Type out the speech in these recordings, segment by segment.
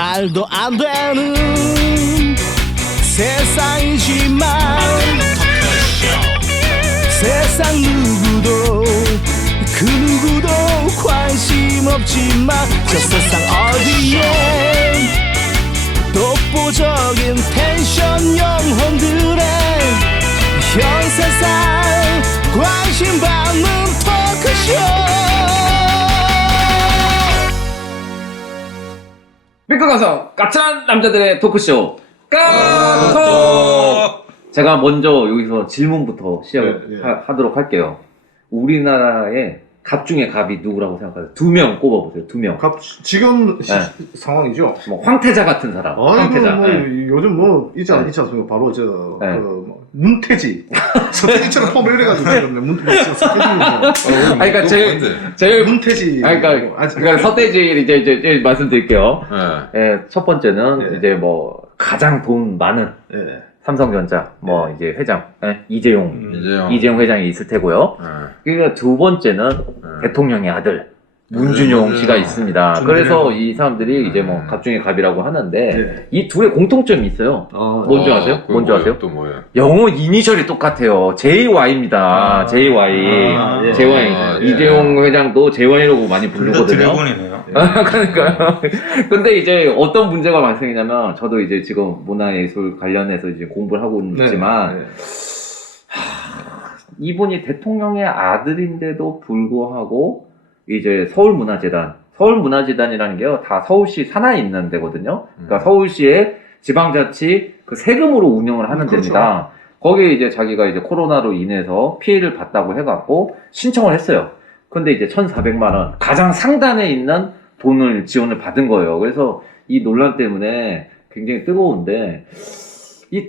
말도 안 되는 세상이지만 세상 누구도 그 누구도 관심 없지만 저 세상 어디에 독보적인 텐션 영혼들의 현 세상 관심 받는 토크쇼. 믿고 가서 까칠한 남자들의 토크쇼 까톡. 제가 먼저 여기서 질문부터 시작을 하도록 할게요. 우리나라의 갑 중에 갑이 누구라고 생각하세요? 2명 꼽아보세요. 2명. 갑 지금 상황이죠. 뭐 황태자 같은 사람. 황태자. 뭐 요즘 뭐 있지 않습니까? 바로 문태지. 서태지처럼 폼을 이래가지고 문태지. 그러니까 제일 문태지. 그러니까 서태지 이제 말씀드릴게요. 첫 번째는 이제 뭐 가장 돈 많은 삼성전자 이제 회장 이재용 회장이 있을 테고요. 그러니까 두 번째는 대통령의 아들 문준용 씨가 있습니다. 그래서 이 사람들이 이제 뭐 갑중의 갑이라고 하는데 이 둘의 공통점이 있어요. 뭔지 아세요? 뭔지 아세요? 또 뭐예요? 영어 이니셜이 똑같아요. JY입니다. JY. JY. 이재용 회장도 JY라고 많이 부르거든요. 드래곤이네요. 그러니까요. 근데 이제 어떤 문제가 발생이냐면 저도 이제 지금 문화예술 관련해서 이제 공부를 하고 있지만 이분이 대통령의 아들인데도 불구하고 이제 서울문화재단이라는 게요 다 서울시 산하에 있는 데거든요. 그러니까 서울시의 지방자치 그 세금으로 운영을 하는 데입니다. 거기에 이제 자기가 이제 코로나로 인해서 피해를 봤다고 해갖고 신청을 했어요. 근데 이제 1,400만 원 가장 상단에 있는 돈을 지원을 받은 거예요. 그래서 이 논란 때문에 굉장히 뜨거운데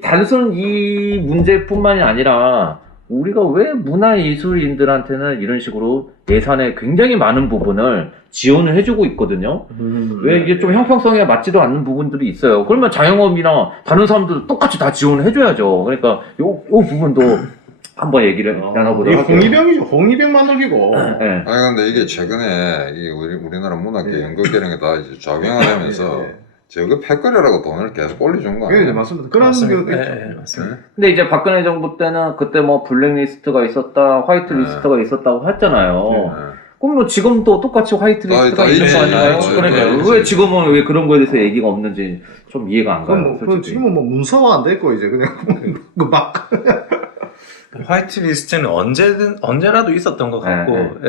단순 이 문제뿐만이 아니라 우리가 왜 문화예술인들한테는 이런 식으로 예산의 굉장히 많은 부분을 지원을 해주고 있거든요. 왜 이게 좀 형평성에 맞지도 않는 부분들이 있어요. 그러면 자영업이나 다른 사람들도 똑같이 다 지원을 해줘야죠. 그러니까 요 부분도 한번 얘기를 나눠보도록 할게요. 홍위병이죠. 홍위병 만들기고. 아니 근데 이게 최근에 우리나라 문학계 연극계령에 다 이제 적용을 하면서 저거 패거리라고 돈을 계속 올려준 거 아니에요? 맞습니다. 그런 게 맞습니다. 근데 이제 박근혜 정부 때는 그때 뭐 블랙리스트가 있었다, 화이트리스트가 있었다고 했잖아요. 그럼 뭐 지금도 똑같이 화이트리스트가 있는 거 아닌가요? 그러니까 왜 지금은 왜 그런 거에 대해서 얘기가 없는지 좀 이해가 안 가요. 지금은 뭐 문서화 안 됐고 이제 그냥 막 화이트리스트는 언제라도 있었던 것 같고.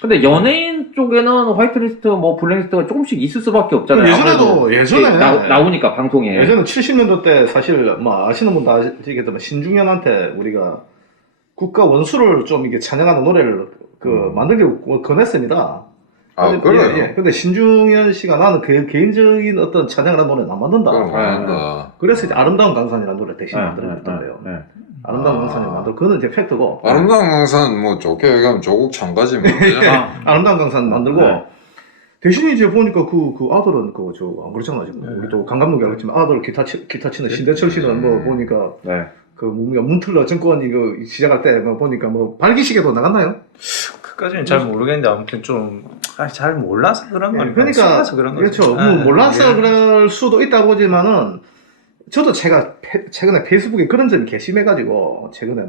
근데 연예인 쪽에는 화이트리스트, 뭐 블랙리스트가 조금씩 있을 수밖에 없잖아요. 예전에 나오니까 방송에. 예전에 70년도 때 사실 뭐 아시는 분도 아시겠지만 신중현한테 우리가 국가 원수를 좀 이게 찬양하는 노래를 만들기 권했습니다. 그래요? 근데 신중현 씨가 나는 개인적인 어떤 찬양을 하는 노래는 안 만든다. 그래서 이제 아름다운 강산이라는 노래 대신 만들었던 거예요. 아름다운 강산을 만들고 그거는 이제 팩트고. 아름다운 강산 뭐 좋게 얘기하면 조국 참가지 뭐. 아름다운 강산 만들고 대신에 이제 보니까 그 아들은 안 그렇잖아 지금. 우리 또 강 감독이 알겠지만 아들 기타 치는 신대철 씨는 뭐 보니까 문틀러 정권이 시작할 때 보니까 발기시계도 나갔나요? 그까지는 잘 모르겠는데 아무튼 좀 잘 몰라서 그런 거니까. 그러니까 그런 그렇죠. 몰라서 그럴 수도 있다 보지만은 저도 제가 최근에 페이스북에 그런 점이 개심해가지고 최근에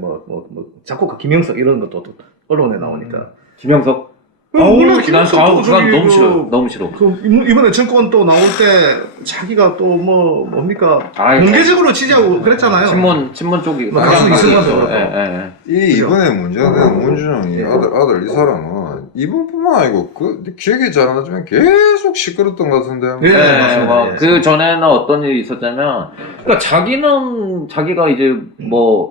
작곡가 김영석 이런 것도 언론에 나오니까. 김영석? 그건 너무 싫어. 이번에 정권 또 나올 때 자기가 또 뭡니까 공개적으로 지지하고 그랬잖아요. 친문 쪽이 가수 있으면서. 이번에 문제가 문준영이 아들 이 사람은 이번뿐만 아니고 기억이 잘 안 나지만 계속 시끄럽던 것 같은데요. 맞습니다. 그 전에는 어떤 일이 있었냐면, 그러니까 자기가 이제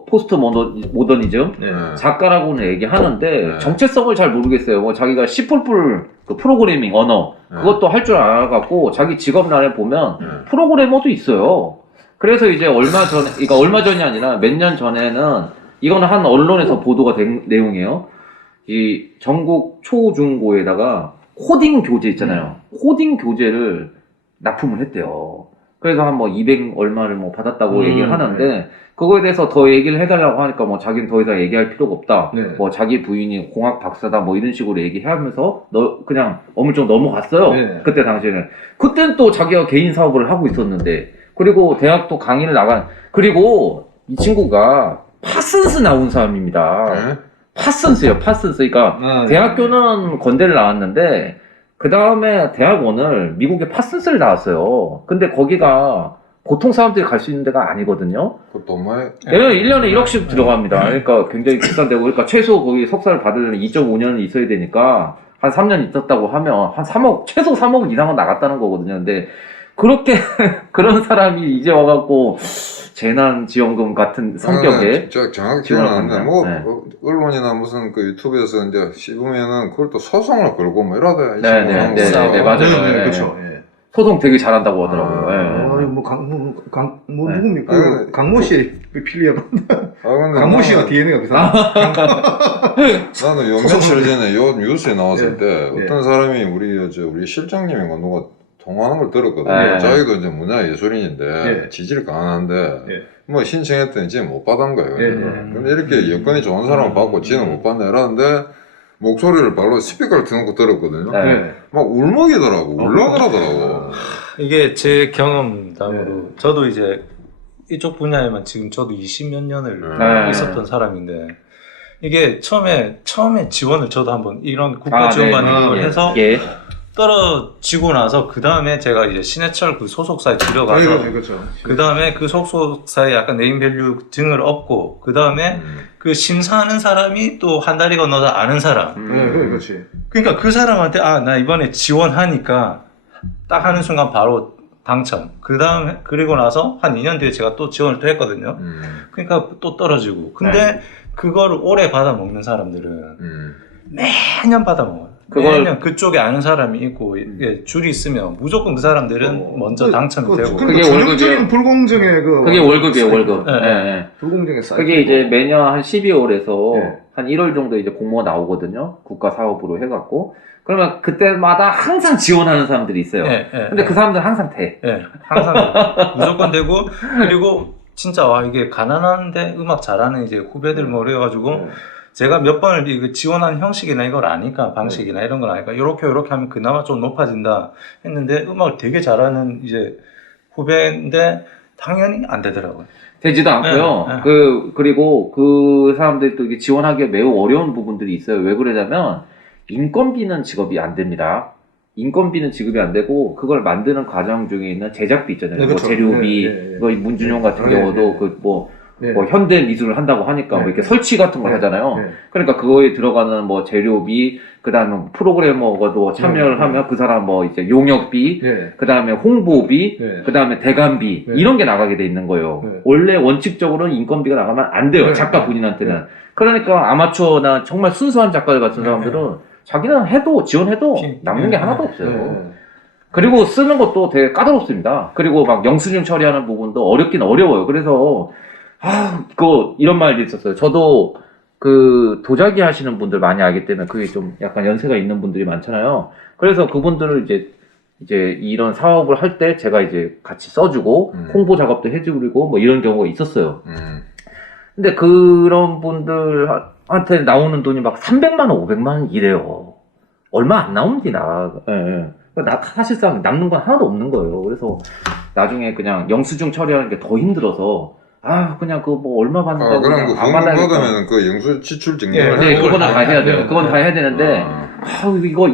포스트 모더니즘 작가라고는 얘기하는데 정체성을 잘 모르겠어요. 자기가 C++ 그 프로그래밍 언어 그것도 할 줄 알아갖고 자기 직업란에 보면 프로그래머도 있어요. 그래서 이제 얼마 전이 아니라 몇 년 전에는 이거는 한 언론에서 보도가 된 내용이에요. 이 전국 초중고에다가 코딩 교재 있잖아요. 코딩 교재를 납품을 했대요. 그래서 한 뭐 200 얼마를 뭐 받았다고 얘기를 하는데 네. 그거에 대해서 더 얘기를 해달라고 하니까 뭐 자기는 더 이상 얘기할 필요가 없다. 네. 뭐 자기 부인이 공학 박사다 뭐 이런 식으로 얘기하면서 너 그냥 어물쩍 넘어갔어요. 네. 그때 당시에는. 그때는 또 자기가 개인 사업을 하고 있었는데 그리고 대학도 강의를 그리고 이 친구가 파슨스 나온 사람입니다. 네? 파슨스요, 파슨스. 그러니까 아, 네. 대학교는 건대를 나왔는데 그 다음에 대학원을 미국의 파슨스를 나왔어요. 근데 거기가 보통 사람들이 갈 수 있는 데가 아니거든요. 그것도 많이 네, 1년에 1억씩 들어갑니다. 그러니까 굉장히 비싼 데고, 그러니까 최소 거기 석사를 받으려면 2.5년은 있어야 되니까 한 3년 있었다고 하면 한 3억, 최소 3억 이상은 나갔다는 거거든요. 근데 그렇게 그런 사람이 이제 와갖고 재난지원금 같은 성격에 진짜 정확히 지원을 기억나는데 받나요? 뭐 네. 언론이나 무슨 그 유튜브에서 이제 씹으면은 그걸 또 소송을 걸고 뭐 이러다 이 네, 친구가 네, 하는 네, 거야. 네, 맞아요. 네, 네. 그렇죠. 예. 소송 되게 잘한다고 하더라고요. 아, 예. 뭐 네. 누굽니까? 아니, 그 강모 씨 필리아 근데 강모 씨와 나는- DNA가 비슷한. 나는 요 며칠 전에 요 뉴스에 나왔을 예. 때 예. 어떤 사람이 우리 실장님인가 누가 통화하는 걸 들었거든요. 예. 자기도 이제 문화예술인인데 예. 지질 강한데 예. 뭐 신청했더니 지금 못 받은 거예요. 예. 근데 이렇게 여건이 좋은 사람은 받고 지는 못 받네 이러는데 목소리를 발로 스피커를 켜놓고 들었거든요. 네. 네. 막 울먹이더라고. 울렁하더라고. 이게 제 경험담으로 네. 저도 이제 이쪽 분야에만 지금 저도 20몇 년을 네. 있었던 사람인데 이게 처음에 지원을 저도 한번 이런 국가 아, 지원 네. 받는 걸 예. 해서 예. 떨어지고 나서 그 다음에 제가 이제 신해철 그 소속사에 들어가서 그렇죠. 그 다음에 그 소속사에 약간 네임밸류 증을 얻고 그 다음에 그 심사하는 사람이 또 한 다리 건너서 아는 사람 네, 그렇지. 그러니까 그 사람한테 아 나 이번에 지원하니까 딱 하는 순간 바로 당첨 그 다음에 그리고 나서 한 2년 뒤에 제가 또 지원을 또 했거든요 그러니까 또 떨어지고 근데 그거를 오래 받아먹는 사람들은 매년 받아먹어요 매년 그쪽에 아는 사람이 있고 이게 줄이 있으면 무조건 그 사람들은 먼저 당첨이 되고 그게 전형적인 월급이에요. 불공정의 그게 월급이에요, 월급. 네. 예, 예. 불공정의 사이클. 그게 이제 매년 한 12월에서 네. 한 1월 정도 이제 공모가 나오거든요. 국가 사업으로 해갖고. 그러면 그때마다 항상 지원하는 사람들이 있어요. 예, 예, 근데 예. 그 사람들은 항상 돼. 예, 항상 무조건 되고 그리고 진짜 와 이게 가난한데 음악 잘하는 이제 후배들 뭐 이래가지고 제가 몇 번을 이거 지원하는 형식이나 이걸 아니까 방식이나 이런 걸 아니까 요렇게 하면 그나마 좀 높아진다 했는데 음악을 되게 잘하는 이제 후배인데 당연히 안 되더라고요. 되지도 않고요. 네, 네. 그리고 그 사람들도 이게 지원하기에 매우 어려운 부분들이 있어요. 왜 그러냐면 인건비는 직업이 안 됩니다. 인건비는 지급이 안 되고 그걸 만드는 과정 중에 있는 제작비 있잖아요. 네, 뭐 그렇죠. 재료비, 네, 네, 네. 뭐 문준용 같은 네, 경우도 네. 뭐 네. 현대 미술을 한다고 하니까 네, 뭐 이렇게 네. 설치 같은 걸 네, 하잖아요. 네. 그러니까 그거에 들어가는 뭐 재료비, 그 다음에 프로그래머가도 참여를 네, 하면 그 사람 뭐 이제 용역비, 네. 그 다음에 홍보비, 네. 그 다음에 대관비, 네. 이런 게 나가게 돼 있는 거예요. 네. 원래 원칙적으로는 인건비가 나가면 안 돼요. 네. 작가 본인한테는. 네. 그러니까 아마추어나 정말 순수한 작가들 같은 네. 사람들은 자기는 해도 지원해도 피- 남는 게 하나도 없어요. 네. 그리고 쓰는 것도 되게 까다롭습니다. 그리고 막 영수증 처리하는 부분도 어렵긴 어려워요. 그래서 이런 말도 있었어요. 저도 그 도자기 하시는 분들 많이 알기 때문에 그게 좀 약간 연세가 있는 분들이 많잖아요. 그래서 그분들을 이제 이런 사업을 할 때 제가 이제 같이 써주고 홍보 작업도 해주고 뭐 이런 경우가 있었어요. 근데 그런 분들한테 나오는 돈이 막 300만 원, 500만 원 이래요. 얼마 안 나옵니다. 예, 예. 사실상 남는 건 하나도 없는 거예요. 그래서 나중에 그냥 영수증 처리하는 게 더 힘들어서 그냥 그 뭐 얼마 받는다고 그럼 그 그냥 안 후원 받아야겠다. 받으면 그 영수 지출 증명을 네, 해야 그거는 다 해야 돼요. 네, 그건 다 해야 되는데 아,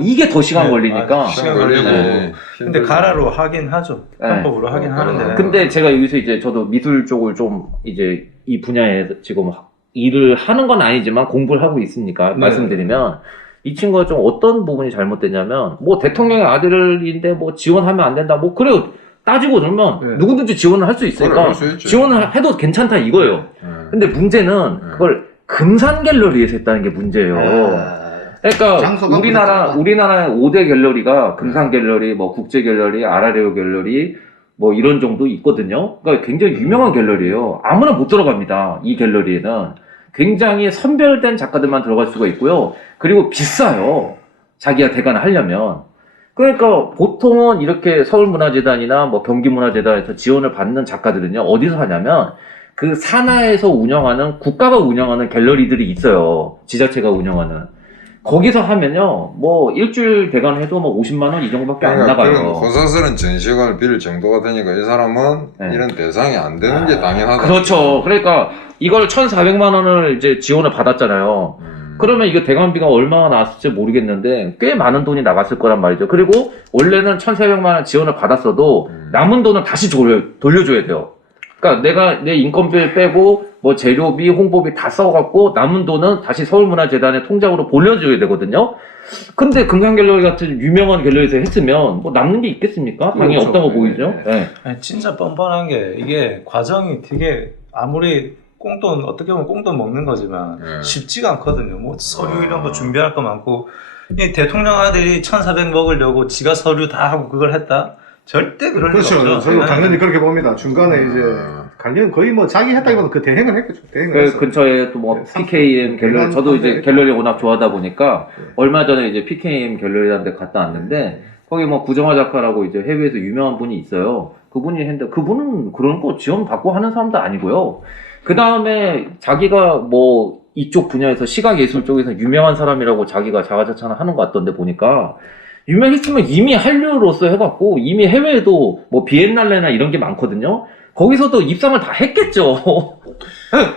이게 더 시간 네, 걸리니까. 시간 걸리고. 네. 근데 가라로 하긴 하죠. 네. 편법으로 하긴 하는데. 근데 제가 여기서 이제 저도 미술 쪽을 좀 이제 이 분야에 지금 일을 하는 건 아니지만 공부를 하고 있으니까 네. 말씀드리면 이 친구가 좀 어떤 부분이 잘못됐냐면 뭐 대통령의 아들인데 뭐 지원하면 안 된다 뭐 그래요. 따지고 들면 네. 누구든지 지원을 할 수 있으니까 그래, 할수 있지. 지원을 해도 괜찮다 이거예요. 근데 문제는 그걸 금산 갤러리에서 했다는 게 문제예요. 그러니까 장소가 우리나라의 5대 갤러리가 금산 갤러리, 뭐 국제 갤러리, 아라레오 갤러리 뭐 이런 정도 있거든요. 그러니까 굉장히 유명한 갤러리예요. 아무나 못 들어갑니다. 이 갤러리에는 굉장히 선별된 작가들만 들어갈 수가 있고요. 그리고 비싸요. 자기가 대관을 하려면. 그러니까 보통은 이렇게 서울문화재단이나 뭐 경기문화재단에서 지원을 받는 작가들은요, 어디서 하냐면 그 산하에서 운영하는, 국가가 운영하는 갤러리들이 있어요. 지자체가 운영하는. 거기서 하면요, 뭐 일주일 대관 해도 뭐 50만 원 이 정도밖에 안 그러니까 그런 나가요. 호사스러운 전시관을 빌릴 정도가 되니까 이 사람은 네. 이런 대상이 안 되는 게 당연하다. 그렇죠. 그러니까 이걸 1,400만 원을 이제 지원을 받았잖아요. 그러면 이거 대관비가 얼마나 나왔을지 모르겠는데 꽤 많은 돈이 나갔을 거란 말이죠. 그리고 원래는 1,400만 원 지원을 받았어도 남은 돈은 다시 돌려줘야 돼요. 그러니까 내가 내 인건비를 빼고 뭐 재료비, 홍보비 다 써갖고 남은 돈은 다시 서울문화재단의 통장으로 돌려줘야 되거든요. 근데 금강갤러리 같은 유명한 갤러리에서 했으면 뭐 남는 게 있겠습니까? 당연히 그렇죠. 없다고 보이죠. 네. 아니, 진짜 뻔뻔한 게 이게 과정이 되게 아무리 꽁돈 어떻게 보면 꽁돈 먹는 거지만 네. 쉽지가 않거든요. 뭐 서류 이런 거 준비할 거 많고 이 대통령 아들이 1,400 먹으려고 지가 서류 다 하고 그걸 했다? 절대 그럴 리 그렇죠. 없죠. 저도 네. 당연히 그렇게 봅니다. 중간에 이제 관련 거의 뭐 자기 했다기보다 그 대행을 했겠죠. 대행을 그 했어. 근처에 또 뭐 네, PKM 갤러리, 저도 이제 네. 갤러리 워낙 좋아하다 보니까 네. 얼마 전에 이제 PKM 갤러리라는 데 갔다 왔는데 거기 뭐 구정화 작가라고 이제 해외에서 유명한 분이 있어요. 그분이 했는데 그분은 그런 거 지원 받고 하는 사람도 아니고요. 그 다음에 자기가 뭐 이쪽 분야에서 시각예술 쪽에서 유명한 사람이라고 자기가 자화자찬을 하는 것 같던데 보니까 유명했으면 이미 한류로서 해갖고 이미 해외에도 뭐 비엔날레나 이런 게 많거든요. 거기서도 입상을 다 했겠죠.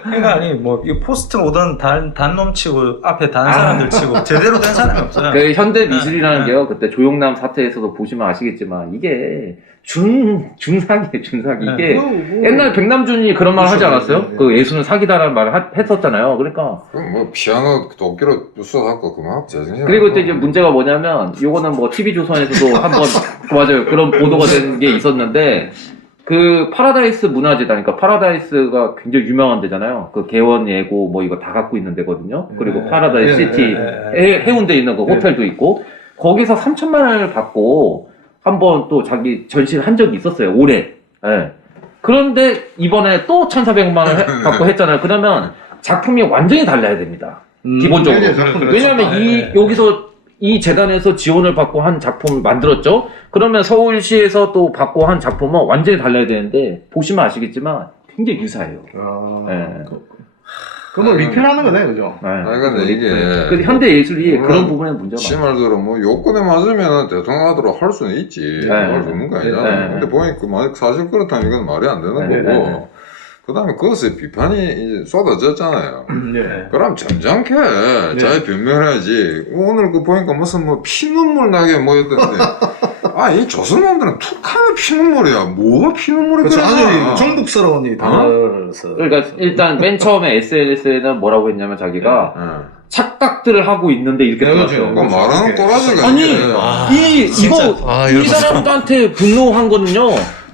그러니까 아니 뭐 이 포스트 모던 단놈 치고 앞에 다른 사람들 치고 제대로 된 사람이 없어요. 그 현대 미술이라는 네. 게요. 그때 조용남 사태에서도 보시면 아시겠지만 이게 준사기예요, 준사기. 이게 뭐, 옛날 백남준이 그런 말 하지 그렇죠. 않았어요? 네, 네. 그 예술은 사기다라는 말을 했었잖아요. 그러니까 그럼 뭐 피아노 도끼로 부숴갖고 그만 재생해. 그리고 또 이제 문제가 뭐냐면 요거는 뭐 TV조선에서도 한번 맞아요. 그런 보도가 된 게 있었는데 그 파라다이스 문화재단, 그러니까 파라다이스가 굉장히 유명한 데잖아요. 그 개원 예고 뭐 이거 다 갖고 있는 데거든요. 그리고 네. 파라다이스 네, 시티 네, 해운대에 있는 그 네. 호텔도 있고 거기서 3천만 원을 받고 한번 또 자기 전시를 한 적이 있었어요. 올해. 예. 그런데 이번에 또 1,400만 원을 받고 했잖아요. 그러면 작품이 완전히 달라야 됩니다. 기본적으로. 네, 네, 작품. 그렇죠. 왜냐하면 네. 여기서 이 재단에서 지원을 받고 한 작품을 만들었죠. 그러면 서울시에서 또 받고 한 작품은 완전히 달라야 되는데 보시면 아시겠지만 굉장히 유사해요. 아, 네. 그러면 리필하는 거네, 그죠? 네. 아니, 근데 이게 그 현대 예술이 물론 그런 부분에 문제가 많아요. 심말대로 뭐 요건에 맞으면 대통령하도록 할 수는 있지. 네. 할 수 없는 거 아니잖아. 네. 근데 보니까 만약 사실 그렇다면 이건 말이 안 되는 네, 거고. 네. 그 다음에 그것에 비판이 이제 쏟아졌잖아요. 네. 그럼 점잖게 자기 변명해야지. 오늘 그 보니까 무슨 뭐 피눈물 나게 뭐 했던데. 아, 이 조선놈들은 툭하면 피눈물이야. 뭐가 피눈물이 그렇죠. 그래? 아주 정북스러운 이 단어로서. 그러니까 일단 맨 처음에 SNS에는 뭐라고 했냐면 자기가 응. 착각들을 하고 있는데 이렇게 네, 그렇죠. 들었어요. 그 말하는 꼬라지가 아니, 이게. 아, 이 진짜. 이거 아, 이 여러분. 사람들한테 분노한 거는요.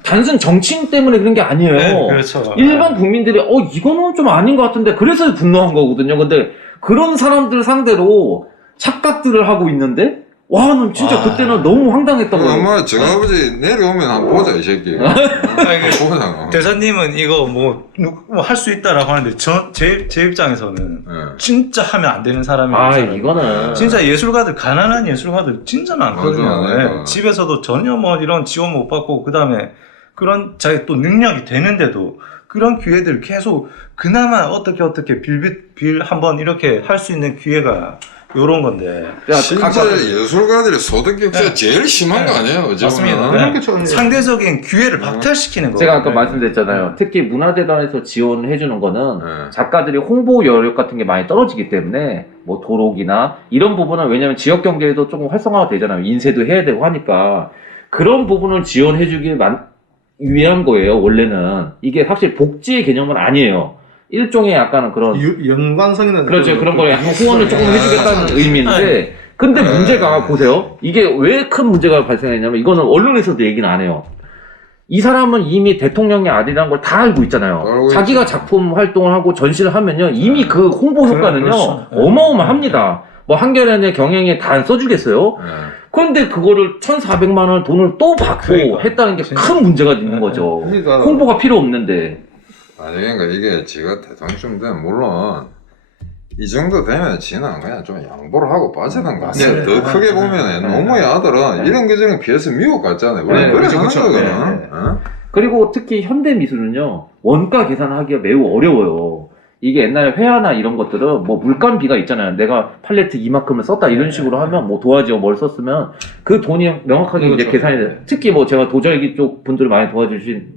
단순 정치인 때문에 그런 게 아니에요. 네, 그렇죠. 일반 국민들이 이거는 좀 아닌 것 같은데 그래서 분노한 거거든요. 근데 그런 사람들 상대로 착각들을 하고 있는데 와, 난 진짜 와. 그때는 너무 황당했다고요. 엄마, 제가 아버지 내려오면 한번 보자, 이 새끼. 보자. 대사님은 이거 뭐 할 수 있다라고 하는데 제 입장에서는 예. 진짜 하면 안 되는 사람이 아, 있잖아요. 이거는 진짜 예술가들 가난한 예술가들 진짜 많거든요. 맞아, 맞아. 예. 집에서도 전혀 뭐 이런 지원 못 받고 그다음에 그런 자기 또 능력이 되는데도 그런 기회들 계속 그나마 어떻게 빌 한번 이렇게 할 수 있는 기회가 요런 건데 야, 진짜 예술가들의 소득 격차가 네. 제일 심한 거 네. 아니에요? 어찌 맞습니다. 보면. 네. 그렇죠. 상대적인 기회를 박탈시키는 거예요. 제가 아까 네. 말씀드렸잖아요. 특히 문화재단에서 지원을 해주는 거는 네. 작가들이 홍보 여력 같은 게 많이 떨어지기 때문에 뭐 도록이나 이런 부분은 왜냐면 지역 경제에도 조금 활성화가 되잖아요. 인쇄도 해야 되고 하니까 그런 부분을 지원해주길 위한 거예요. 원래는 이게 사실 복지의 개념은 아니에요. 일종의 약간은 그런 연관성에는 그렇죠. 그런 거 약간 후원을 조금 해주겠다는 의미인데 근데 문제가 보세요. 이게 왜 큰 문제가 발생했냐면 이거는 언론에서도 얘기는 안 해요. 이 사람은 이미 대통령의 아들이라는 걸 다 알고 있잖아요. 알고 자기가 있죠. 작품 활동을 하고 전시를 하면요. 이미 그 홍보 효과는요. 그렇죠. 어마어마합니다. 뭐 한겨레나 경향에 다 안 써주겠어요. 예. 그런데 그거를 1,400만 원 돈을 또 받고 그러니까. 했다는 게 진짜. 큰 문제가 있는 거죠. 그러니까 홍보가 필요 없는데. 아니, 그러니까 이게 제가 대통령 되면 물론 이 정도 되면 지는 그냥 좀 양보를 하고 빠지는 거 네, 같아요. 더 크게 보면은 노무의 아들은 이런 거저런 피해서 미국 갔잖아요. 원래 그래 하는 거거든. 어? 그리고 특히 현대미술은요, 원가 계산하기가 매우 어려워요. 이게 옛날에 회화나 이런 것들은 뭐 물감비가 있잖아요. 내가 팔레트 이만큼을 썼다 이런 식으로 하면 뭐 도화지와 뭘 썼으면 그 돈이 명확하게 이제 계산이 돼요. 특히 뭐 제가 도자기 쪽 분들을 많이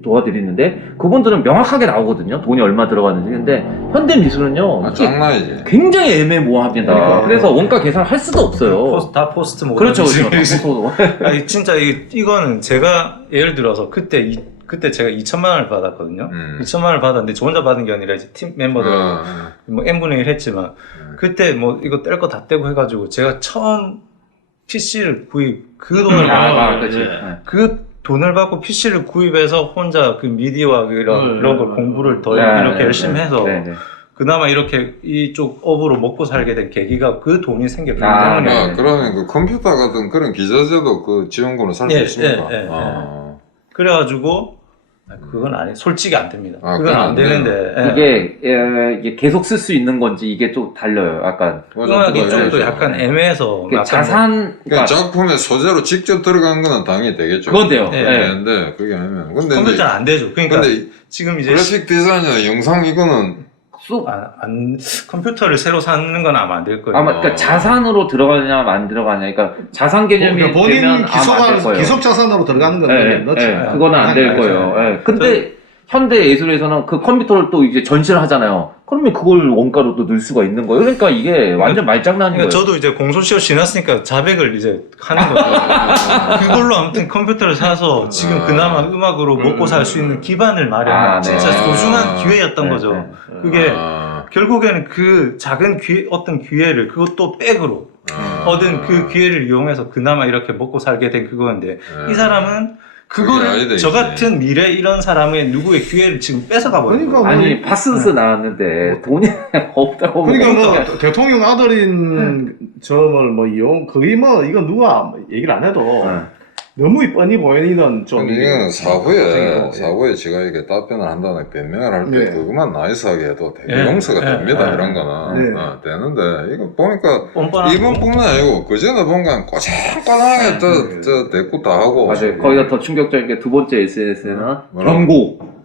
도와드리는데 그분들은 명확하게 나오거든요. 돈이 얼마 들어갔는지. 근데 현대미술은요, 이게 장난이지. 굉장히 애매모호합니다. 그래서 원가 계산을 할 수도 없어요. 다 포스트 모드. 그렇죠, 그렇죠. 아니, 진짜 이거는 제가 예를 들어서 그때 제가 2천만 원을 받았거든요. 2천만 원을 받았는데 저 혼자 받은 게 아니라 이제 팀 멤버들 뭐 n분의 1 했지만 그때 뭐 이거 뗄 거 다 떼고 해가지고 제가 처음 PC를 그 돈을 그 돈을 받고 PC를 구입해서 혼자 그 미디어와 이런 걸 공부를 더 이렇게 열심히 해서 그나마 이렇게 이쪽 업으로 먹고 살게 된 계기가 그 돈이 생겼기 때문에. 그러면 그 컴퓨터 같은 그런 기자재도 그 지원금으로 살 수 있습니까? 그래가지고 그건 솔직히 안 됩니다. 그건 안 되는데 이게 계속 쓸 수 있는 건지 이게 좀 달려요. 약간 음악 이쪽도 약간 애매해서 자산 그러니까 작품의 소재로 직접 들어간 거는 당연히 되겠죠. 그건 돼요. 근데 그게 아니면 컴퓨터는 안 되죠. 그러니까 지금 이제 그래픽 디자인이나 영상 이거는 컴퓨터를 새로 사는 건 아마 안 될 거예요. 아마 그러니까 자산으로 들어가냐 안 들어가냐, 그러니까 자산 개념이 그러니까 본인 되면 아마 안 될 거예요. 기속 자산으로 들어가는 건 넣지. 그거는 안 될 거예요. 근데 현대 예술에서는 그 컴퓨터를 또 이제 전시를 하잖아요. 그러면 그걸 원가로 또 넣을 수가 있는 거예요. 그러니까 이게 완전 말장난인 거예요. 저도 이제 공소시효 지났으니까 자백을 이제 하는 거예요. 그걸로 아무튼 컴퓨터를 사서 지금 그나마 음악으로 먹고 살 수 있는 기반을 마련한 진짜 소중한 기회였던 거죠. 그게 결국에는 그 작은 어떤 기회를 그것도 백으로 얻은 그 기회를 이용해서 그나마 이렇게 먹고 살게 된 그거인데 이 사람은 그거를 저 같은 미래 이런 사람의 누구의 기회를 지금 뺏어가 버린 거예요. 아니 파슨스 나왔는데 돈이 없다고. 그러니까 뭐 대통령 아들인 점을 뭐 이용 거의 뭐 이건 누가 얘기를 안 해도 너무 뻔히 보이는 좀. 이거는 사후에 제가 이렇게 답변을 한다는 변명을 할 때 그것만 나이스하게 해도 되게 용서가 됩니다. 이런 거는 되는데 이거 보니까 이번뿐만 아니고 그전에 보니까 꼬장꼬장하게 저 대꾸 다 하고. 맞아요. 거기다 더 충격적인 게 두 번째 SNS에는 경고.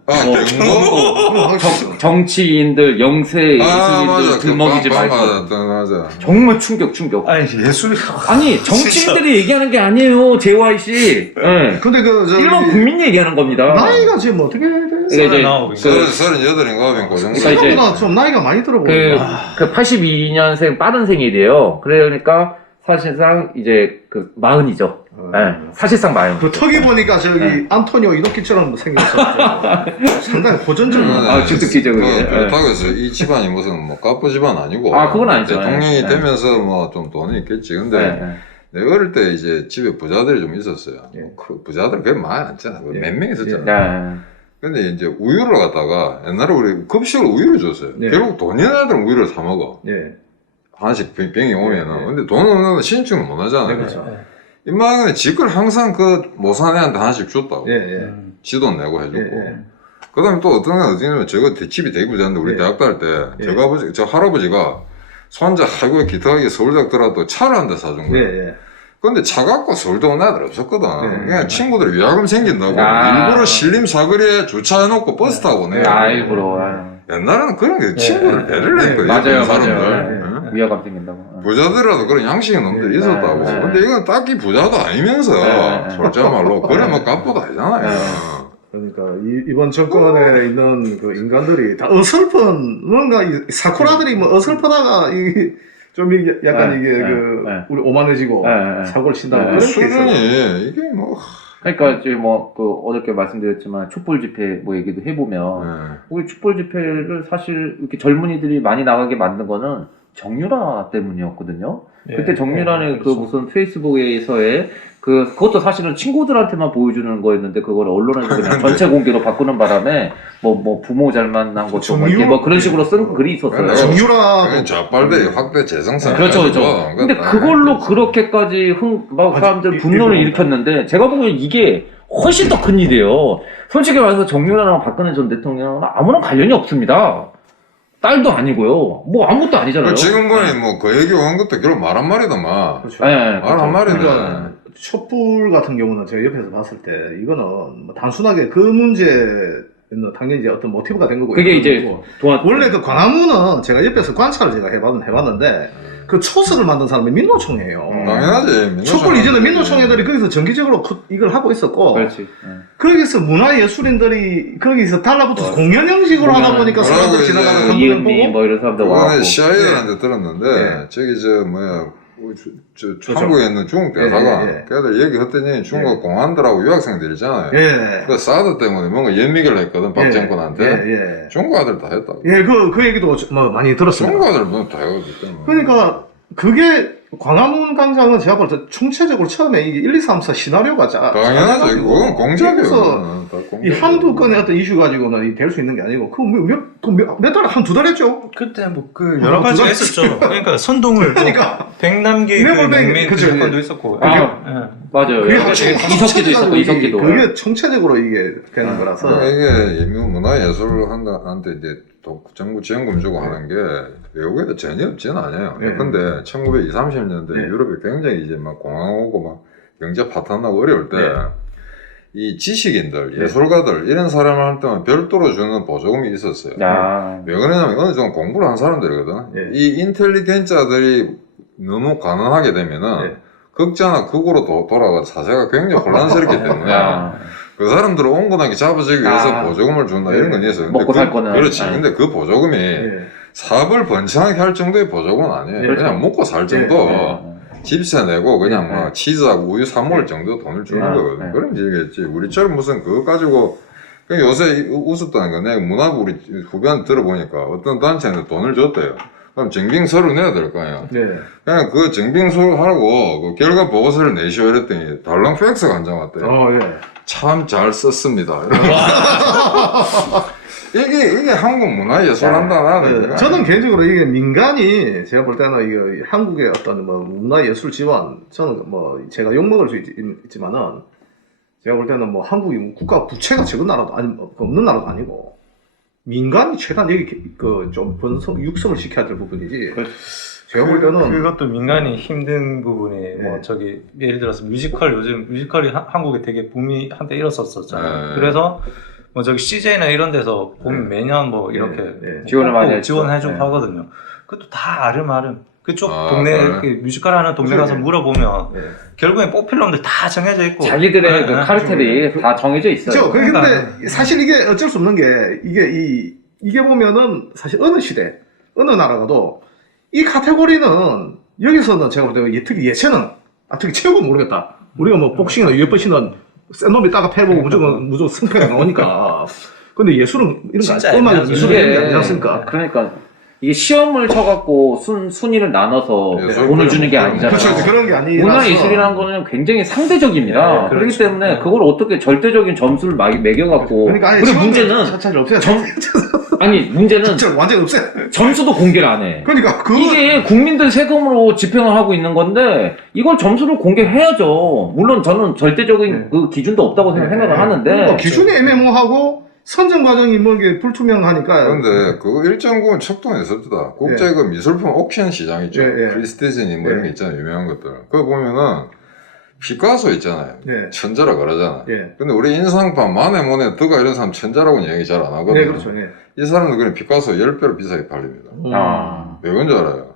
정치인들, 영세 예술인들 들먹이지 말고. 맞아. 정말 충격. 아니 예술이 아니 정치인들이 얘기하는 게 아니에요, JY 씨. 근데 일반 국민이 얘기하는 겁니다. 나이가 지금 어떻게 돼? 38인가 그 정도. 생각보다 좀 나이가 많이 들어 보여요. 그 82년생 빠른 생일이에요. 그러니까 사실상 이제 그 40이죠. 사실상 40. 그 턱이 보니까 저기 안토니오 이노키처럼 생겼어. 상당히 고전적인. 주특기죠, 그게. 그렇다고 해서 이 집안이 무슨 뭐 까부 집안 아니고. 그건 아니죠. 대통령이 되면서 뭐 좀 돈이 있겠지. 근데 내가 어릴 때 이제 집에 부자들이 좀 있었어요. 그 부자들 그게 많이 않잖아. 몇 명 있었잖아. 근데 이제 우유를 갖다가 옛날에 우리 급식으로 우유를 줬어요. 결국 돈 있는 애들은 우유를 사 먹어. 하나씩 병이 오면은. 근데 돈 없는 애들은 신청을 못 하잖아요. 임마는 지걸 항상 그 모산 애한테 하나씩 줬다고. 지도 내고 해줬고. 그 다음에 또 어떤 애는 어디냐면 저거 집이 되게 부자인데 우리 대학 다닐 때 저 할아버지가 손자 하고 기특하게 서울대학 들어도 차를 한 대 사준 거예요. 근데 차 갖고 서울대 온 애들 없었거든. 그냥 친구들이 위화감 생긴다고 일부러 신림 사거리에 주차해놓고 버스 타고 오네. 일부러. 옛날에는 그런 게 친구를 배를 냈거든. 맞아요. 사람들. 위화감 생긴다고. 부자들이라도 그런 양식의 놈들이 있었다고. 근데 이건 딱히 부자도 아니면서 솔직히 말로 그래 뭐 값보다 아니잖아요. 그러니까 이번 정권에 있는 그 인간들이 다 어설픈 뭔가 사쿠라들이 뭐 어설프다가 좀 약간 이게 우리 오만해지고 사고를 친다고 그런 수준이 이게 뭐. 그러니까 이제 뭐 그 어저께 말씀드렸지만 촛불 집회 뭐 얘기도 해보면 우리 촛불 집회를 사실 이렇게 젊은이들이 많이 나가게 만든 거는 정유라 때문이었거든요. 그때 정유라는 그 무슨 페이스북에서의 그것도 사실은 친구들한테만 보여주는 거였는데 그걸 언론에서 그냥 전체 공개로 바꾸는 바람에 뭐 부모 잘 만난 것도 뭐 그런 식으로 쓴 글이 있었어요. 정유라 좌빨대 확대 재생산. 그렇죠. 근데 그걸로 그렇게까지 막 사람들 분노를 일으켰는데 제가 보기엔 이게 훨씬 더 큰 일이에요. 솔직히 말해서 정유라랑 박근혜 전 대통령은 아무런 관련이 없습니다. 딸도 아니고요. 뭐 아무것도 아니잖아요. 지금 보니 뭐 그 얘기 온 것도 결국 말 한마리더만. 그렇죠. 네, 말 한마리네. 그러니까 촛불 같은 경우는 제가 옆에서 봤을 때 이거는 뭐 단순하게 그 문제는 당연히 이제 어떤 모티브가 된 거고. 그게 이제 원래 그 광화문은 제가 옆에서 관찰을 제가 해봤는데 그 초석을 만든 사람이 민노총이에요. 당연하지. 촛불 이전에 민노총 애들이 거기서 정기적으로 이걸 하고 있었고. 그렇지. 거기서 문화예술인들이 거기서 달라붙어서 공연 형식으로 하다 보니까 사람들이 지나가는 거 이은미 보고. 뭐 이런 사람들 그거는 와갖고. CIA들한테 들었는데 예. 저기 저 뭐야 한국에 있는 중국 대사가 예. 걔들 얘기했더니 중국 공안들하고 유학생들 있잖아요. 예. 그 사드 때문에 뭔가 연미를 했거든 박정권한테. 예. 중국 아들 다 했다고. 예, 그 얘기도 뭐 많이 들었습니다. 중국 아들 뭐다 해가지고. 그러니까 그게 광화문 광장은 제가 볼 때 총체적으로 처음에 이게 1, 2, 3, 4 시나리오가 당연하지. 그건 공작이에요. 이 한두 건의 어떤 이슈 가지고는 될 수 있는 게 아니고 몇 달, 한 두 달 했죠. 그때 뭐 그 여러 가지가 있었죠. 그러니까 선동을 그러니까 백남기 그 명민 그쵸, 사건도 예. 있었고. 아, 맞아요. 그게 이석기도 있었고 이석기도. 그게 총체적으로 이게 되는 거라서. 이게 문화예술한테 이제 정부 지원금 주고 하는 게 외국에도 전혀 없지는 않아요. 예. 근데 1920, 30년대 예. 유럽이 굉장히 이제 막 공황 오고 막 경제 파탄나고 어려울 때 이 지식인들, 예술가들 이런 사람한테는 별도로 주는 보조금이 있었어요. 왜 그러냐면 어느 정도 공부를 한 사람들이거든. 이 인텔리겐자들이 너무 가난하게 되면은 극자나 극으로 돌아가 사세가 굉장히 혼란스럽기 때문에 그 사람들을 온건하게 잡아주기 위해서 보조금을 준다 이런 건 있어요. 근데 먹고 살 거는. 그렇지. 근데 그 보조금이 사업을 번창하게 할 정도의 보조금은 아니에요. 그냥 먹고 살 정도. 집세 내고 그냥 뭐 치즈하고 우유 사 먹을 정도 돈을 주는 거거든. 그럼 이겠지. 우리처럼 무슨 그거 가지고 요새 우습다는 거 내가 문화부 우리 후배한테 들어보니까 어떤 단체는 돈을 줬대요. 그럼 증빙서를 내야 될 거 아니야. 그냥 그 증빙서를 하고 그 결과 보고서를 내시오 이랬더니 달랑 팩스가 한 장 왔대요. 참 잘 썼습니다. 이게 한국 문화예술 한다는. 저는 개인적으로 이게 민간이 제가 볼 때는 이게 한국의 어떤 뭐 문화예술 지원 저는 뭐 제가 욕먹을 수 있지만은 제가 볼 때는 뭐 한국이 국가 부채가 적은 나라도 아니 없는 나라도 아니고 민간이 최대한 여기 그 좀 육성을 시켜야 될 부분이지. 제가 볼 때는 그것도 민간이 힘든 부분이 뭐 저기 예를 들어서 요즘 뮤지컬이 한국에 되게 붐이 한때 일었었잖아요. 그래서 뭐 저기 CJ나 이런 데서 보면 매년 뭐 이렇게 지원을 많이 지원해주고 하거든요. 그것도 다 아름아름. 그쪽 동네 그 뮤지컬 하는 동네 가서 물어보면 결국엔 뽑힐 놈들 다 정해져 있고 자기들의 그 카르텔이 다 정해져 있어요. 그렇죠. 근데 사실 이게 어쩔 수 없는 게 이게 보면은 사실 어느 시대 어느 나라 가도 이 카테고리는 여기서는 제가 볼 때 특히 예체능 특히 체육은 모르겠다. 우리가 뭐 복싱이나 UFC는 센 놈이 따가 패보고 무조건 승패가 나오니까. 근데 예술은 이런 거 음악 예술은 이런 게 아니지 않습니까? 그러니까 이게 시험을 쳐갖고 순위를 나눠서 돈을 주는 게 아니잖아요. 그렇죠. 그런 게 아니라서. 문화예술이라는 거는 굉장히 상대적입니다. 그렇기 때문에 그걸 어떻게 절대적인 점수를 매겨갖고. 그러니까 그리고 문제는 문제는 완전 없애. 점수도 공개를 안 해. 그러니까 이게 국민들 세금으로 집행을 하고 있는 건데 이걸 점수를 공개해야죠. 물론 저는 절대적인 그 기준도 없다고 생각을 하는데 그러니까 기준이 애매모호하고 선정 과정이 뭐 이게 불투명하니까. 그런데 그거 일정 부분 척도했었다. 국제 그 미술품 옥션 시장 있죠. 크리스티즈니 뭐 이런 게 있잖아요. 유명한 것들. 그거 보면은 피카소 있잖아요. 천재라 그러잖아. 근데 우리 인상파 마네 모네 드가 이런 사람 천재라고는 얘기 잘 안 하거든요. 그렇죠. 이 사람도 그냥 피카소 10배로 비싸게 팔립니다. 왜 그런지 알아요?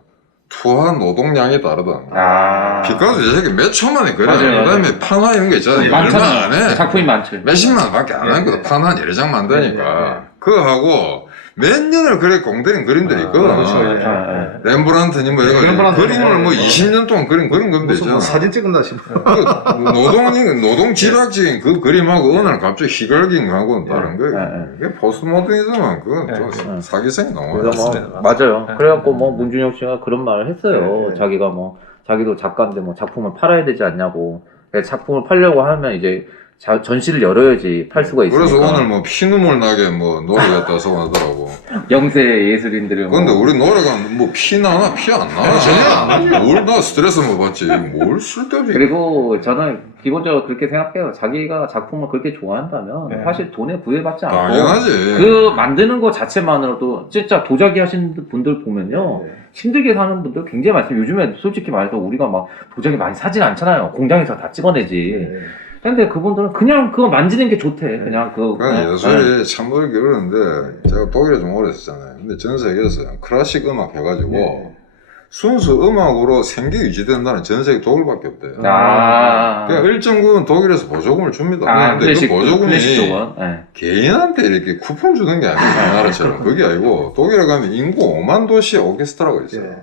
투하 노동량이 다르다. 피카소 이 새끼 몇 초만에 그래. 그다음에 판화 이런 거 있잖아요. 얼마 안 해. 작품이 많죠. 몇십만 원밖에 안 하는 거다. 판화 한 10장 만드니까. 그거 하고 몇 년을 그래 공들인 그림들이 있거든. 렘브란트니 뭐 이거 그림을 뭐 20년 동안 그린 겁니다. 무슨 사진 찍은다 싶어. 노동 집약적인 그 그림하고 어느 날 갑자기 희걸긴 거하고는 다른 거예요. 그게 포스트모더니즘은 그건 좀 사기성이 너무 맞아요. 그래갖고 뭐 문준영 씨가 그런 말을 했어요. 자기가 뭐 자기도 작가인데 뭐 작품을 팔아야 되지 않냐고. 작품을 팔려고 하면 이제 전시를 열어야지 팔 수가 있으니까. 그래서 오늘 뭐 피눈물 나게 뭐 노래 갖다 소원하더라고. 영세 예술인들을. 근데 우리 노래가 뭐 피 나나 피 안 나? 전혀 안 나지. 뭘 스트레스만 받지. 뭘 쓸데없이. 그리고 저는 기본적으로 그렇게 생각해요. 자기가 작품을 그렇게 좋아한다면 사실 돈에 구애받지 않고 당연하지. 그 만드는 거 자체만으로도 진짜 도자기 하시는 분들 보면요 힘들게 사는 분들 굉장히 많습니다. 요즘에 솔직히 말해서 우리가 막 도자기 많이 사진 않잖아요. 공장에서 다 찍어내지. 근데 그분들은 그냥 그거 만지는 게 좋대. 그냥 그러니까 예술이 참 어렵게 어려운데 제가 독일에 좀 오래 있었잖아요. 근데 전 세계에서 클래식 음악 해가지고 순수 음악으로 생계 유지된다는 전 세계 독일밖에 없대요. 그러니까 일정 부분 독일에서 보조금을 줍니다. 근데 그 보조금이 개인한테 이렇게 쿠폰 주는 게 아니에요. 우리나라처럼. 그게 아니고 독일에 가면 인구 5만 도시에 오케스트라가 있어요.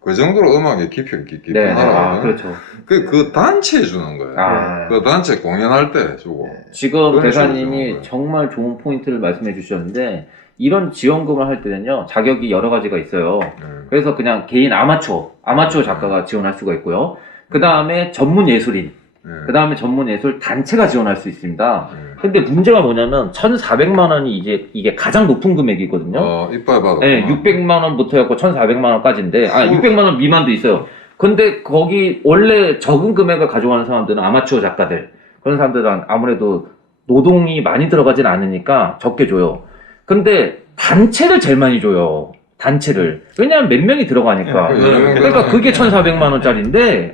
그 정도로 음악에 깊은 나라거든요. 그렇죠. 그 단체에 주는 거예요. 그 단체 공연할 때 주고. 지금 대사님이 정말 좋은 포인트를 말씀해 주셨는데 이런 지원금을 할 때는요 자격이 여러 가지가 있어요. 그래서 그냥 개인 아마추어 작가가 지원할 수가 있고요. 그 다음에 전문 예술인, 그 다음에 전문 예술 단체가 지원할 수 있습니다. 근데 문제가 뭐냐면 1,400만 원이 이게 가장 높은 금액이거든요. 이빨 받아. 네, 600만 원부터 해서 1,400만 원까지인데 600만 원 미만도 있어요. 근데 거기 원래 적은 금액을 가져가는 사람들은 아마추어 작가들, 그런 사람들은 아무래도 노동이 많이 들어가진 않으니까 적게 줘요. 근데 단체를 제일 많이 줘요. 단체를. 왜냐하면 몇 명이 들어가니까. 그러니까 그게 1,400만 원짜리인데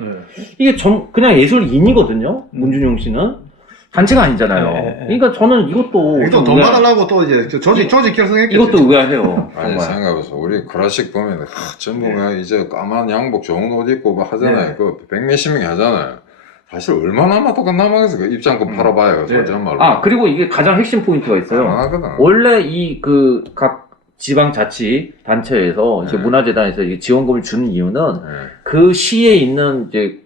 이게 그냥 예술인이거든요. 문준용 씨는. 단체가 아니잖아요. 그러니까 저는 이것도 돈 받으려고 또 이제 조직 결성했겠지. 이것도 의아해요. 아니 생각해보세요. 우리 클래식 보면 전부 이제 까만 양복 좋은 옷 입고 막 하잖아요. 그 백몇십 명이 하잖아요. 사실 얼마나 똑같 남아서 그 입장권 팔아봐요. 정말로. 그리고 이게 가장 핵심 포인트가 있어요. 원래 각 지방자치 단체에서 이제 문화재단에서 이게 지원금을 주는 이유는 그 시에 있는 이제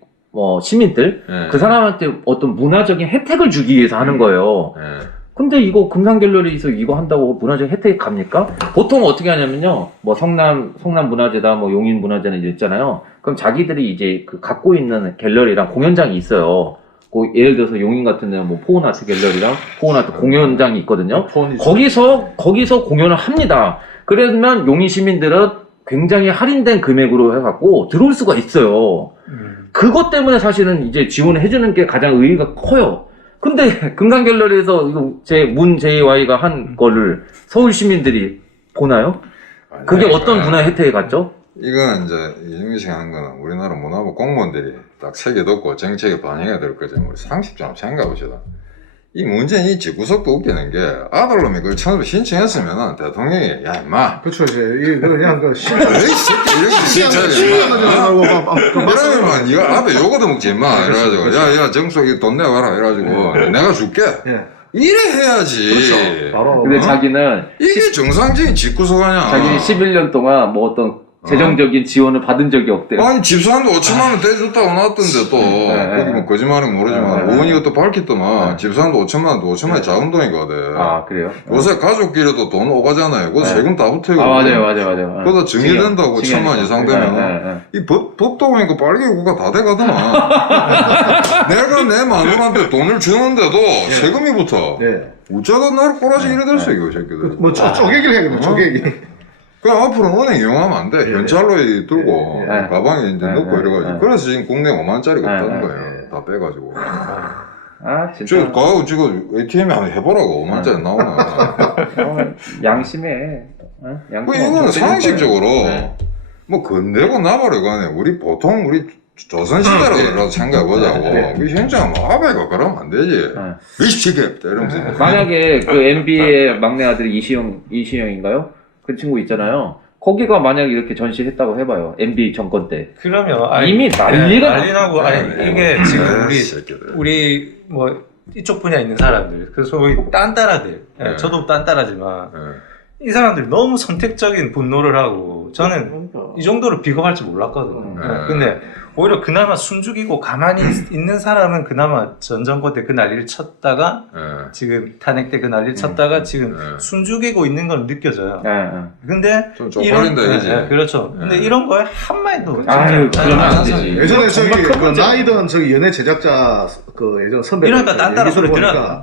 시민들 그 사람한테 어떤 문화적인 혜택을 주기 위해서 하는 거예요. 근데 이거 금산갤러리에서 이거 한다고 문화적 혜택이 갑니까? 보통 어떻게 하냐면요. 뭐 성남 문화재다, 뭐 용인 문화재는 있잖아요. 그럼 자기들이 이제 그 갖고 있는 갤러리랑 공연장이 있어요. 예를 들어서 용인 같은 데는 뭐 포은아트 갤러리랑 포은아트 공연장이 있거든요. 거기서 공연을 합니다. 그러면 용인 시민들은 굉장히 할인된 금액으로 해갖고 들어올 수가 있어요. 그것 때문에 사실은 이제 지원을 해주는 게 가장 의의가 커요. 근데 금산갤러리에서 문 JY가 한 거를 서울 시민들이 보나요? 그게 어떤 문화 혜택이 갔죠? 이거는 이제 이정미 씨가 하는 거는 우리나라 문화부 공무원들이 딱 세계 듣고 정책에 반영해야 될 거죠. 우리 상식적으로 생각해 봅시다. 이 문제는 이 집구석도 웃기는 게 아들놈이 그걸 처음에 신청했으면은 대통령이 야 임마 그렇죠 이제 그냥 그 신청 이 새끼 이렇게 신청하고 이러면 니가 아들 요거도 먹지 임마 이래가지고 야야 정수기 돈 내와라 이래가지고 내가 줄게 이래 해야지. 그렇죠. 바로. 근데 자기는 이게 정상적인 집구석 아니야. 자기는 11년 동안 뭐 어떤 재정적인 지원을 받은 적이 없대요. 아니 집사람도 5천만 원 대줬다고 나왔던데 또 거기 뭐 거짓말은 모르지만 의원이가 또 밝혔더만 집사람도 5천만 원이 작은 돈이거든. 그래요? 요새 가족끼리도 돈 오가잖아요. 그거 세금 다 붙어요. 맞아요. 그러다 증여된다고 1,000만 원 이상 되면 이 법도 보니까 빨개구가 다 돼가더만. 내가 내 마누라한테 돈을 주는데도 세금이 붙어. 어쩌다 나를 꼬라지 이래 됐어 이거 새끼들. 뭐 쪼개기를 해야겠네. 쪼개기. 그 앞으로는 은행 이용하면 안 돼. 현찰로에 들고 가방에 이제 넣고 이래가지고. 그래서 지금 국내 5만원짜리가 없다는 거예요. 다 빼가지고. 진짜. 가고 지금 ATM에 한번 해보라고 5만원짜리 나오나. 양심해. 이거는 상식적으로 뭐 건대고 나발이고 하네. 우리 조선시대라고 생각해보자고. 그 현장 아베가 그러면 안 되지. 이 새끼! 이러면서. 만약에 그 MB의 막내 아들이 이시영인가요? 그 친구 있잖아요. 거기가 만약에 이렇게 전시했다고 해봐요. MB 정권 때. 그러면 이미 난리가 나고 이게 지금 우리 뭐 이쪽 분야에 있는 사람들, 그 소위 딴따라들, 저도 딴따라지만 이 사람들 너무 선택적인 분노를 하고 저는 이 정도로 비겁할 줄 몰랐거든요. 근데 오히려 그나마 숨죽이고 가만히 있는 사람은 그나마 전 정권 때 그 난리를 쳤다가 예. 지금 탄핵 때 그 난리를 쳤다가 지금 숨죽이고 있는 건 느껴져요. 근데 좀 쪽팔린다 이거지. 그렇죠. 근데 이런 거에 한마디도 아유, 그러면 안 되지. 예전에 저기 정말 큰 그 문제야. 나이든 저기 연예 제작자 그 예전 선배 이러니까 딴따라 소리 들어.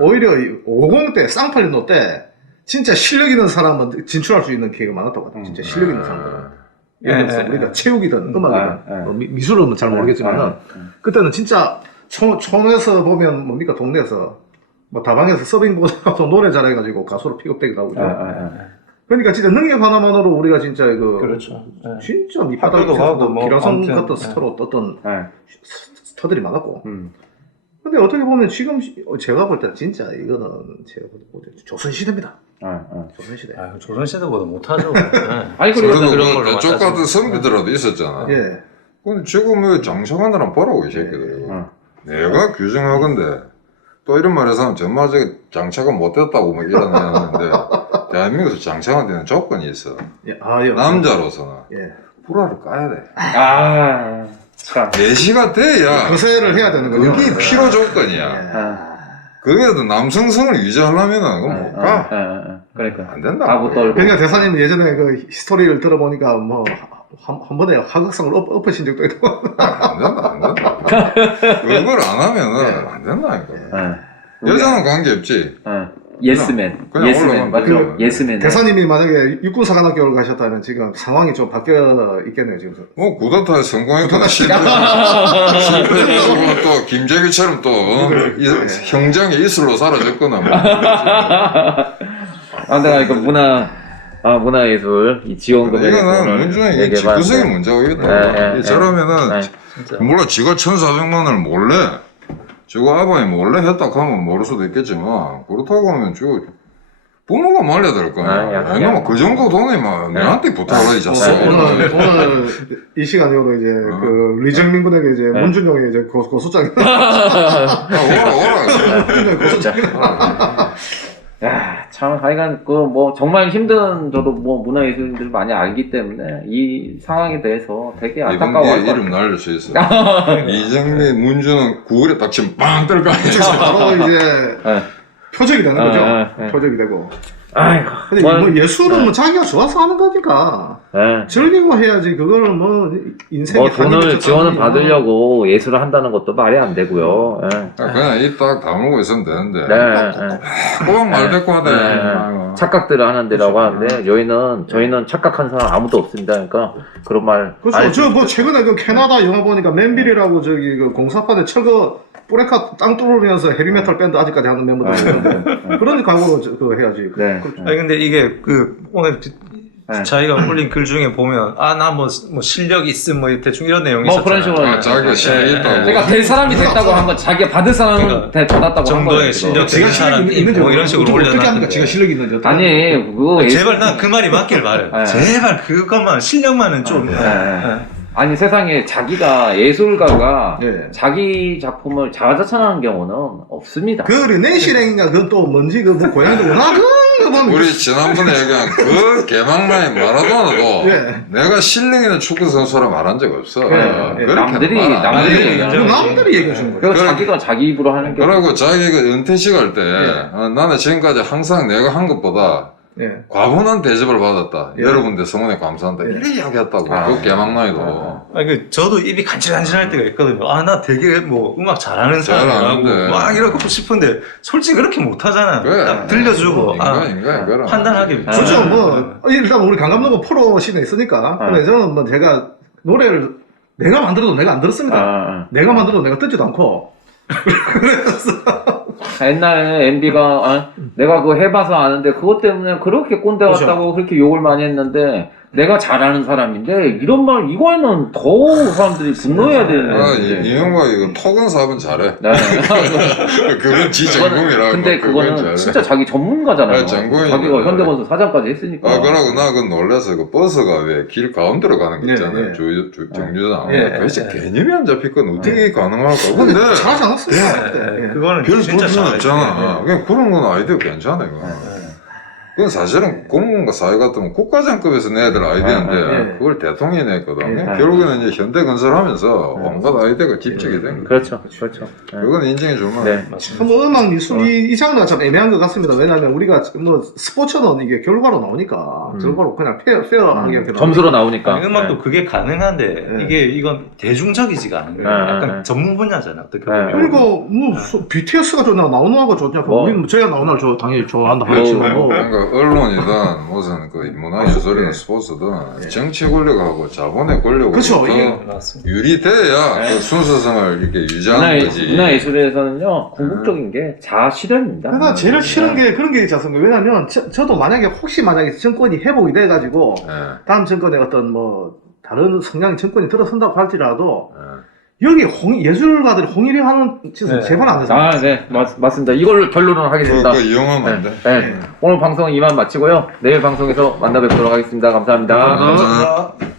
오히려 50 때 쌍팔년도 때 진짜 실력 있는 사람은 진출할 수 있는 기회가 많았다고 같아요. 진짜 실력 있는 사람들은. 예를 들어서 우리가 체육이든 음악이든 뭐 미술은 잘 모르겠지만은 그때는 진짜 촌에서 보면 뭡니까 동네에서 뭐 다방에서 서빙 보다가 노래 잘해가지고 가수로 픽업되기도 하고 그러니까 진짜 능력 하나만으로 우리가 진짜 그 그렇죠. 진짜 밑바닥에서 가고 뭐 기라성 아무튼, 같은 스타로 떴던 스타들이 많았고 음. 근데 어떻게 보면 지금 제가 볼 때 진짜 이거는 제가 볼 때 조선시대입니다. 조선시대. 아유, 조선시대보다 못하죠. 아니, 그리고 그런 그래도 걸로 그쪽 맞다지. 같은 선비들라도 있었잖아. 예. 근데 지금 왜 장차관들은 보라고 이 새끼들이. 내가 규정하건데 또 이런 말 해서 정말 장차관 못됐다고 막 이러는데 대한민국에서 장차관 되는 조건이 있어. 예. 남자로서는 예. 불화를 까야 돼. 참. 내시가 돼야 거세를 해야 되는 거죠. 그게 필요 조건이야. 그게도 남성성을 유지하려면은 그건 못 가. 그러니까. 안 된다. 아부 떨고. 그러니까 대사님 예전에 그 히스토리를 들어보니까 뭐 한 번에 하극상을 엎으신 적도 있고. 안 된다. 그걸 안 하면은 안 된다니까. 여자는 관계없지. 예스맨. 그냥 예스맨. 올라가면 맞죠? 돼요. 예스맨. 대사님이 만약에 육군사관학교를 가셨다면 지금 상황이 좀 바뀌어 있겠네요 지금. 뭐 구다타에 성공했거나 실패했고 또 김재규처럼 또 형장의 이슬로 사라졌거나 뭐. 내가 문화예술 이 지원금에 이거는 문제는 지구성의 문제거든. 저러면은 물론 지가 1,400만 원을 몰래 저거 아바이 몰래 했다 하면 모를 수도 있겠지만 그렇다고 하면 저 부모가 말려야 될 거 아니야. 왜냐면 그 정도 돈이 막 내한테 부탁을 해줬어. 오늘 이 시간이어도 이제 그 리정민 군에게 이제 문준용의 이제 고소장이 오라. 고소장이 야, 참, 하여간, 정말 힘든, 저도 문화예술인들 많이 알기 때문에, 이 상황에 대해서 되게 이번 안타까워할 기회에 것 이름 같아요. 날릴 수 있어. 이정민, 문준은 구글에 딱 치면 빵 뜰 거 아니야. 바로 이제 표적이 되는 거죠. 표적이 되고. 아이고. 근데 뭐 예술은 뭐 자기가 좋아서 하는 거니까. 즐기고 해야지. 그거를 뭐 인생에 돈을 지원을 받으려고 예술을 한다는 것도 말이 안 되고요. 그냥 이 딱 다물고 있으면 되는데. 꼭 말대꾸 하대. 착각들을 하는 데라고 하는데, 저희는 착각한 사람 아무도 없습니다. 그러니까, 그런 말. 그렇죠. 저 뭐 최근에 그 캐나다 영화 보니까 맨빌이라고 저기 그 공사판에 철거 뿌레카 땅 뚫으면서 헤비메탈 밴드 아직까지 하는 멤버들 있는데 그런 각오로 그거 해야지. 네. 아니 근데 이게 오늘 자기가 올린 글 중에 보면 나 뭐 실력 있음 뭐 대충 이런 내용이 있었잖아요. 그런 식으로. 자기가 실력이 있다고. 그러니까 될 사람이 됐다고 한 건 자기가 받을 사람한테 받았다고 한 정도의 거예요. 실력 제가 있는 사람 있는지 뭐 이런 식으로 어떻게 합니까? 올려놨는데. 제가 실력이 있는지 어떻게 아니, 그거. 제발 난 그 말이 맞길 바래. 제발 그것만 실력만은 좀. 아니 세상에 자기가 예술가가 자기 작품을 자화자찬하는 경우는 없습니다. 그 르네시랭인가 그건 또 뭔지 그 뭐 고향도 워낙 우리 지난번에 얘기한 그 개망라인 마라도나도 내가 실력 있는 축구 선수라 말한 적 없어. 남들이 얘기해 주는 거예요. 그리고 자기가 자기 입으로 하는 게. 그리고 자기가 은퇴식 할 때 나는 지금까지 항상 내가 한 것보다 과분한 대접을 받았다. 여러분들 성원에 감사한다. 이래 이야기했다고. 그 개망나이도. 저도 입이 간질간질할 때가 있거든요. 나 되게 뭐 음악 잘하는 사람이라고 막 이러고 싶은데 솔직히 그렇게 못하잖아. 딱 들려주고 판단하기. 그렇죠. 뭐 일단 우리 강 감독은 프로씬에 있으니까. 근데 저는 뭐 제가 노래를 내가 만들어도 내가 안 들었습니다. 내가 만들어도 내가 듣지도 않고. 그래서 옛날에 MB가 내가 그거 해봐서 아는데 그것 때문에 그렇게 꼰대 왔다고 그렇게 욕을 많이 했는데 내가 잘하는 사람인데 이런 말 이거에는 더 사람들이 분노해야 되는. 이형과 이거 톡은 사업은 잘해. 그건 지 전공이라고. 근데 그거는 진짜 자기 전문가잖아요. 자기가 현대건설 사장까지 했으니까. 그러고 나 그 놀라서 그 버스가 왜 길 가운데로 가는 거 있잖아요. 정류장. 도대체 개념이 안 잡힐 어떻게 가능할까? 근데 잘하지 않았어요. 그거는 별 불편 없잖아. 그냥 그런 건 아이디어 괜찮아 이거. 그건 사실은 공무원과 사회 같으면 국가장급에서 내야 될 아이디어인데 그걸 대통령이 냈거든. 결국에는 이제 현대건설하면서 온갖 아이디어가 집적이 된 거예요. 그렇죠. 그렇죠. 그건 인정해 줄 만해. 참 음악 미술이 이 장르가 참 애매한 것 같습니다. 왜냐하면 우리가 뭐 스포츠는 이게 결과로 나오니까 결과로 그냥 페어하게 점수로 나오니까. 음악도 그게 가능한데 이건 대중적이지가 않은 거예요. 약간 전문 분야잖아. 어떻게 보면. 그리고 뭐 BTS가 좋냐 나오나가 좋냐 우리는 저희가 나오나를 당연히 좋아한다 하겠지만 그러니까 언론이든 무슨 그 문화예술이든 스포츠든 정치 권력하고 자본의 권력으로 그렇죠. 유리돼야 그 순수성을 이렇게 유지하는 거지. 문화예술에서는요 궁극적인 게 자아 실현입니다. 그러니까 제일 싫은 게 그런 게 있지 않습니까? 왜냐면 저도 만약에 혹시 정권이 회복이 돼가지고 다음 정권에 어떤 뭐 다른 성향의 정권이 들어선다고 할지라도 여기 예술가들이 홍일이 하는 짓은 제발 안 되잖아요. 네, 맞습니다. 이걸 결론으로 하겠습니다. 그거 이용하면 안 돼. 오늘 방송 이만 마치고요. 내일 방송에서 만나 뵙도록 하겠습니다. 감사합니다. 감사합니다.